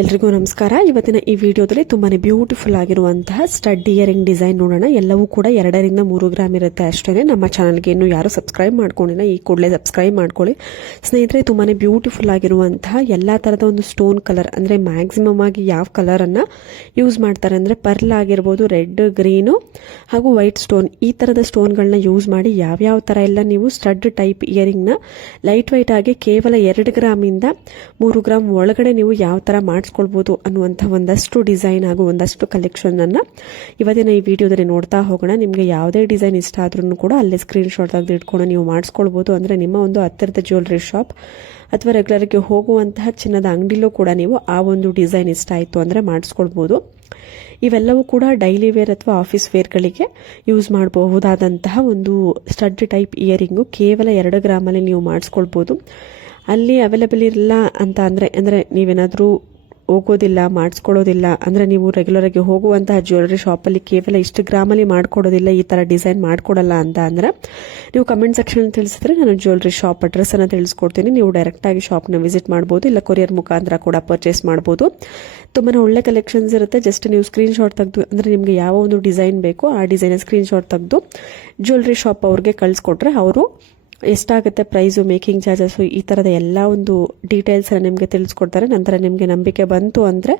ಎಲ್ರಿಗೂ ನಮಸ್ಕಾರ. ಇವತ್ತಿನ ಈ ವಿಡಿಯೋದಲ್ಲಿ ತುಂಬಾನೇ ಬ್ಯೂಟಿಫುಲ್ ಆಗಿರುವಂತಹ ಸ್ಟಡ್ ಇಯರಿಂಗ್ ಡಿಸೈನ್ ನೋಡೋಣ. ಎಲ್ಲವೂ ಕೂಡ 2 ರಿಂದ 3 ಗ್ರಾಮ್ ಇರುತ್ತೆ ಅಷ್ಟೇ. ನಮ್ಮ ಚಾನಲ್ಗೆ ಇನ್ನೂ ಯಾರು ಸಬ್ಸ್ಕ್ರೈಬ್ ಮಾಡ್ಕೊಂಡಿಲ್ಲ, ಈ ಕೂಡಲೇ ಸಬ್ಸ್ಕ್ರೈಬ್ ಮಾಡ್ಕೊಳ್ಳಿ ಸ್ನೇಹಿತರೆ. ತುಂಬಾನೇ ಬ್ಯೂಟಿಫುಲ್ ಆಗಿರುವಂತಹ ಎಲ್ಲಾ ತರದ ಒಂದು ಸ್ಟೋನ್ ಕಲರ್, ಅಂದ್ರೆ ಮ್ಯಾಕ್ಸಿಮಮ್ ಆಗಿ ಯಾವ ಕಲರ್ ಅನ್ನ ಯೂಸ್ ಮಾಡ್ತಾರೆ ಅಂದ್ರೆ ಪರ್ಲ್ ಆಗಿರ್ಬೋದು, ರೆಡ್, ಗ್ರೀನು ಹಾಗೂ ವೈಟ್ ಸ್ಟೋನ್, ಈ ತರದ ಸ್ಟೋನ್ಗಳನ್ನ ಯೂಸ್ ಮಾಡಿ ಯಾವ್ಯಾವ ತರ ಎಲ್ಲ ನೀವು ಸ್ಟಡ್ ಟೈಪ್ ಇಯರಿಂಗ್ ನ ಲೈಟ್ ವೈಟ್ ಆಗಿ ಕೇವಲ 2 ಗ್ರಾಮ್ ಇಂದ 3 ಗ್ರಾಮ್ ಒಳಗಡೆ ನೀವು ಯಾವ ತರ ಮಾಡಿಸ್ಕೊಳ್ಬಹುದು ಅನ್ನುವಂಥ ಒಂದಷ್ಟು ಡಿಸೈನ್ ಹಾಗೂ ಒಂದಷ್ಟು ಕಲೆಕ್ಷನ್ ಅನ್ನ ಇವತ್ತಿನ ಈ ವಿಡಿಯೋದಲ್ಲಿ ನೋಡ್ತಾ ಹೋಗೋಣ. ನಿಮಗೆ ಯಾವುದೇ ಡಿಸೈನ್ ಇಷ್ಟ ಆದ್ರೂ ಕೂಡ ಅಲ್ಲೇ ಸ್ಕ್ರೀನ್ ಶಾಟ್ ತೆಗೆದು ಇಟ್ಕೊಂಡು ನೀವು ಮಾಡಿಸ್ಕೊಳ್ಬಹುದು. ಅಂದ್ರೆ ನಿಮ್ಮ ಒಂದು ಹತ್ತಿರದ ಜ್ಯುವೆಲರಿ ಶಾಪ್ ಅಥವಾ ರೆಗ್ಯುಲರ್ಗೆ ಹೋಗುವಂತಹ ಚಿನ್ನದ ಅಂಗಡಿಲೂ ಕೂಡ ನೀವು ಆ ಒಂದು ಡಿಸೈನ್ ಇಷ್ಟ ಆಯಿತು ಅಂದ್ರೆ ಮಾಡಿಸ್ಕೊಳ್ಬಹುದು. ಇವೆಲ್ಲವೂ ಕೂಡ ಡೈಲಿ ವೇರ್ ಅಥವಾ ಆಫೀಸ್ ವೇರ್ಗಳಿಗೆ ಯೂಸ್ ಮಾಡಬಹುದಾದಂತಹ ಒಂದು ಸ್ಟಡ್ ಟೈಪ್ ಇಯರಿಂಗು ಕೇವಲ 2 ಗ್ರಾಮಲ್ಲಿ ನೀವು ಮಾಡಿಸ್ಕೊಳ್ಬಹುದು. ಅಲ್ಲಿ ಅವೈಲೇಬಲ್ ಇರಲ್ಲ ಅಂತ ಅಂದ್ರೆ ನೀವೇನಾದರೂ ಹೋಗೋದಿಲ್ಲ, ಮಾಡಿಸ್ಕೊಳ್ಳೋದಿಲ್ಲ ಅಂದ್ರೆ ನೀವು ರೆಗ್ಯುಲರ್ ಆಗಿ ಹೋಗುವಂತಹ ಜ್ಯುವೆಲರಿ ಶಾಪಲ್ಲಿ ಕೇವಲ ಇಷ್ಟು ಗ್ರಾಮಲ್ಲಿ ಮಾಡ್ಕೊಡೋದಿಲ್ಲ, ಈ ತರ ಡಿಸೈನ್ ಮಾಡ್ಕೊಡಲ್ಲ ಅಂತ ಅಂದ್ರೆ ನೀವು ಕಮೆಂಟ್ ಸೆಕ್ಷನ್ ತಿಳಿಸಿದ್ರೆ ನಾನು ಜ್ಯುವೆಲರಿ ಶಾಪ್ ಅಡ್ರೆಸ್ ಅನ್ನ ತಿಳಿಸ್ಕೊಡ್ತೀನಿ. ನೀವು ಡೈರೆಕ್ಟ್ ಆಗಿ ಶಾಪ್ನ ವಿಸಿಟ್ ಮಾಡಬಹುದು, ಇಲ್ಲ ಕೊರಿಯರ್ ಮುಖಾಂತರ ಕೂಡ ಪರ್ಚೇಸ್ ಮಾಡಬಹುದು. ತುಂಬಾನೇ ಒಳ್ಳೆ ಕಲೆಕ್ಷನ್ಸ್ ಇರುತ್ತೆ. ಜಸ್ಟ್ ನೀವು ಸ್ಕ್ರೀನ್ ಶಾಟ್ ತೆಗೆದು ಅಂದ್ರೆ ನಿಮಗೆ ಯಾವ ಒಂದು ಡಿಸೈನ್ ಬೇಕೋ ಆ ಡಿಸೈನ್ ಸ್ಕ್ರೀನ್ ಶಾಟ್ ತೆಗೆದು ಜ್ಯುವೆಲರಿ ಶಾಪ್ ಅವ್ರಿಗೆ ಕಳಿಸ್ಕೊಟ್ರೆ ಅವರು ಎಷ್ಟಾಗುತ್ತೆ ಪ್ರೈಸು, ಮೇಕಿಂಗ್ ಚಾರ್ಜಸ್ಸು, ಈ ಥರದ ಎಲ್ಲ ಒಂದು ಡೀಟೇಲ್ಸ್ ನಿಮಗೆ ತಿಳಿಸ್ಕೊಡ್ತಾರೆ. ನಂತರ ನಿಮಗೆ ನಂಬಿಕೆ ಬಂತು ಅಂದರೆ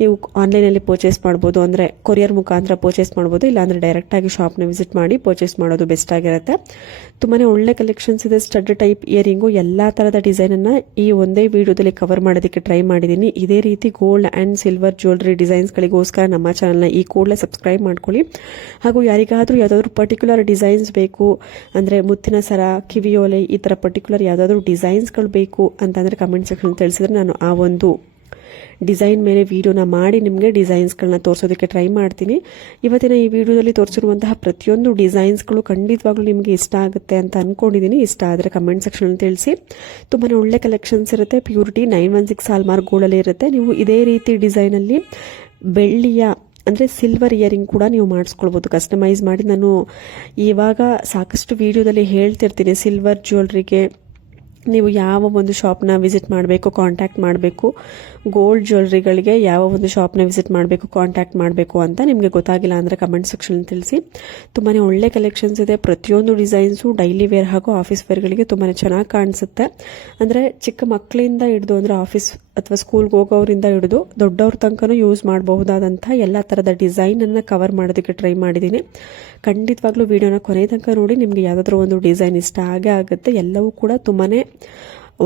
ನೀವು ಆನ್ಲೈನಲ್ಲಿ ಪರ್ಚೇಸ್ ಮಾಡ್ಬೋದು, ಅಂದರೆ ಕೊರಿಯರ್ ಮುಖಾಂತರ ಪರ್ಚೇಸ್ ಮಾಡ್ಬೋದು, ಇಲ್ಲಾಂದರೆ ಡೈರೆಕ್ಟಾಗಿ ಶಾಪ್ನ ವಿಸಿಟ್ ಮಾಡಿ ಪರ್ಚೇಸ್ ಮಾಡೋದು ಬೆಸ್ಟ್ ಆಗಿರುತ್ತೆ. ತುಂಬಾ ಒಳ್ಳೆ ಕಲೆಕ್ಷನ್ಸ್ ಇದೆ. ಸ್ಟಡ್ ಟೈಪ್ ಇಯರಿಂಗು ಎಲ್ಲ ಥರದ ಡಿಸೈನನ್ನು ಈ ಒಂದೇ ವಿಡಿಯೋದಲ್ಲಿ ಕವರ್ ಮಾಡೋದಕ್ಕೆ ಟ್ರೈ ಮಾಡಿದ್ದೀನಿ. ಇದೇ ರೀತಿ ಗೋಲ್ಡ್ ಆ್ಯಂಡ್ ಸಿಲ್ವರ್ ಜ್ಯುವೆಲರಿ ಡಿಸೈನ್ಸ್ಗಳಿಗೋಸ್ಕರ ನಮ್ಮ ಚಾನಲ್ನ ಈ ಕೂಡಲೇ ಸಬ್ಸ್ಕ್ರೈಬ್ ಮಾಡ್ಕೊಳ್ಳಿ. ಹಾಗೂ ಯಾರಿಗಾದರೂ ಯಾವುದಾದ್ರೂ ಪರ್ಟಿಕ್ಯುಲರ್ ಡಿಸೈನ್ಸ್ ಬೇಕು ಅಂದರೆ ಮುತ್ತಿನ ಸರ, ಕಿವಿಯೋಲೆ, ಈ ಥರ ಪರ್ಟಿಕ್ಯುಲರ್ ಯಾವುದಾದ್ರೂ ಡಿಸೈನ್ಸ್ಗಳು ಬೇಕು ಅಂತಂದರೆ ಕಮೆಂಟ್ ಸೆಕ್ಷನ್ ತಿಳಿಸಿದ್ರೆ ನಾನು ಆ ಒಂದು ಡಿಸೈನ್ ಮೇಲೆ ವಿಡಿಯೋನ ಮಾಡಿ ನಿಮಗೆ ಡಿಸೈನ್ಸ್ಗಳನ್ನ ತೋರಿಸೋದಕ್ಕೆ ಟ್ರೈ ಮಾಡ್ತೀನಿ. ಇವತ್ತಿನ ಈ ವಿಡಿಯೋದಲ್ಲಿ ತೋರಿಸಿರುವಂತಹ ಪ್ರತಿಯೊಂದು ಡಿಸೈನ್ಸ್ಗಳು ಖಂಡಿತವಾಗ್ಲೂ ನಿಮಗೆ ಇಷ್ಟ ಆಗುತ್ತೆ ಅಂತ ಅನ್ಕೊಂಡಿದ್ದೀನಿ. ಇಷ್ಟ ಆದರೆ ಕಮೆಂಟ್ ಸೆಕ್ಷನ್ ತಿಳಿಸಿ. ತುಂಬಾ ಒಳ್ಳೆ ಕಲೆಕ್ಷನ್ಸ್ ಇರುತ್ತೆ. ಪ್ಯೂರಿಟಿ 916 ಹಾಲ್ಮಾರ್ಕ್ ಗೋಲ್ಡಲ್ಲಿ ಇರುತ್ತೆ. ನೀವು ಇದೇ ರೀತಿ ಡಿಸೈನಲ್ಲಿ ಬೆಳ್ಳಿಯ ಅಂದರೆ ಸಿಲ್ವರ್ ಇಯರಿಂಗ್ ಕೂಡ ನೀವು ಮಾಡಿಸ್ಕೊಳ್ಬೋದು ಕಸ್ಟಮೈಸ್ ಮಾಡಿ. ನಾನು ಇವಾಗ ಸಾಕಷ್ಟು ವಿಡಿಯೋದಲ್ಲಿ ಹೇಳ್ತಿರ್ತೀನಿ, ಸಿಲ್ವರ್ ಜ್ಯುವೆಲ್ರಿಗೆ ನೀವು ಯಾವ ಒಂದು ಶಾಪ್ನ ವಿಸಿಟ್ ಮಾಡಬೇಕು, ಕಾಂಟ್ಯಾಕ್ಟ್ ಮಾಡಬೇಕು, ಗೋಲ್ಡ್ ಜ್ಯುವೆಲ್ರಿಗಳಿಗೆ ಯಾವ ಒಂದು ಶಾಪ್ನ ವಿಸಿಟ್ ಮಾಡಬೇಕು, ಕಾಂಟ್ಯಾಕ್ಟ್ ಮಾಡಬೇಕು ಅಂತ ನಿಮಗೆ ಗೊತ್ತಾಗಿಲ್ಲ ಅಂದರೆ ಕಮೆಂಟ್ ಸೆಕ್ಷನ್ ತಿಳಿಸಿ. ತುಂಬಾ ಒಳ್ಳೆ ಕಲೆಕ್ಷನ್ಸ್ ಇದೆ. ಪ್ರತಿಯೊಂದು ಡಿಸೈನ್ಸು ಡೈಲಿ ವೇರ್ ಹಾಗೂ ಆಫೀಸ್ ವೇರ್ಗಳಿಗೆ ತುಂಬಾ ಚೆನ್ನಾಗಿ ಕಾಣಿಸುತ್ತೆ. ಅಂದರೆ ಚಿಕ್ಕ ಮಕ್ಕಳಿಂದ ಹಿಡಿದು ಅಂದರೆ ಆಫೀಸ್ ಅಥವಾ ಸ್ಕೂಲ್ಗೆ ಹೋಗೋರಿಂದ ಹಿಡಿದು ದೊಡ್ಡವ್ರ ತನಕನೂ ಯೂಸ್ ಮಾಡಬಹುದಾದಂತಹ ಎಲ್ಲ ಥರದ ಡಿಸೈನನ್ನು ಕವರ್ ಮಾಡೋದಕ್ಕೆ ಟ್ರೈ ಮಾಡಿದ್ದೀನಿ. ಖಂಡಿತವಾಗ್ಲೂ ವಿಡಿಯೋನ ಕೊನೆ ತನಕ ನೋಡಿ. ನಿಮಗೆ ಯಾವುದಾದ್ರೂ ಒಂದು ಡಿಸೈನ್ ಇಷ್ಟ ಆಗೇ ಆಗುತ್ತೆ. ಎಲ್ಲವೂ ಕೂಡ ತುಂಬಾ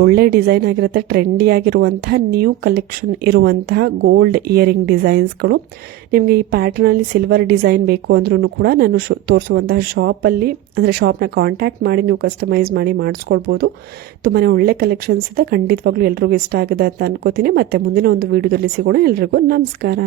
ಒಳ್ಳೆ ಡಿಸೈನ್ ಆಗಿರುತ್ತೆ. ಟ್ರೆಂಡಿ ಆಗಿರುವಂತಹ ನ್ಯೂ ಕಲೆಕ್ಷನ್ ಇರುವಂತಹ ಗೋಲ್ಡ್ ಇಯರಿಂಗ್ ಡಿಸೈನ್ಸ್ಗಳು. ನಿಮಗೆ ಈ ಪ್ಯಾಟರ್ನಲ್ಲಿ ಸಿಲ್ವರ್ ಡಿಸೈನ್ ಬೇಕು ಅಂದ್ರೂ ಕೂಡ ನಾನು ತೋರಿಸುವಂತಹ ಶಾಪಲ್ಲಿ ಅಂದರೆ ಶಾಪ್ನ ಕಾಂಟ್ಯಾಕ್ಟ್ ಮಾಡಿ ನೀವು ಕಸ್ಟಮೈಸ್ ಮಾಡಿ ಮಾಡಿಸ್ಕೊಳ್ಬೋದು. ತುಂಬಾ ಒಳ್ಳೆ ಕಲೆಕ್ಷನ್ಸ್ ಇದೆ. ಖಂಡಿತವಾಗ್ಲೂ ಎಲ್ರಿಗೂ ಇಷ್ಟ ಆಗಿದೆ ಅಂತ ಅನ್ಕೋತೀನಿ. ಮತ್ತೆ ಮುಂದಿನ ಒಂದು ವಿಡಿಯೋದಲ್ಲಿ ಸಿಗೋಣ. ಎಲ್ರಿಗೂ ನಮಸ್ಕಾರ.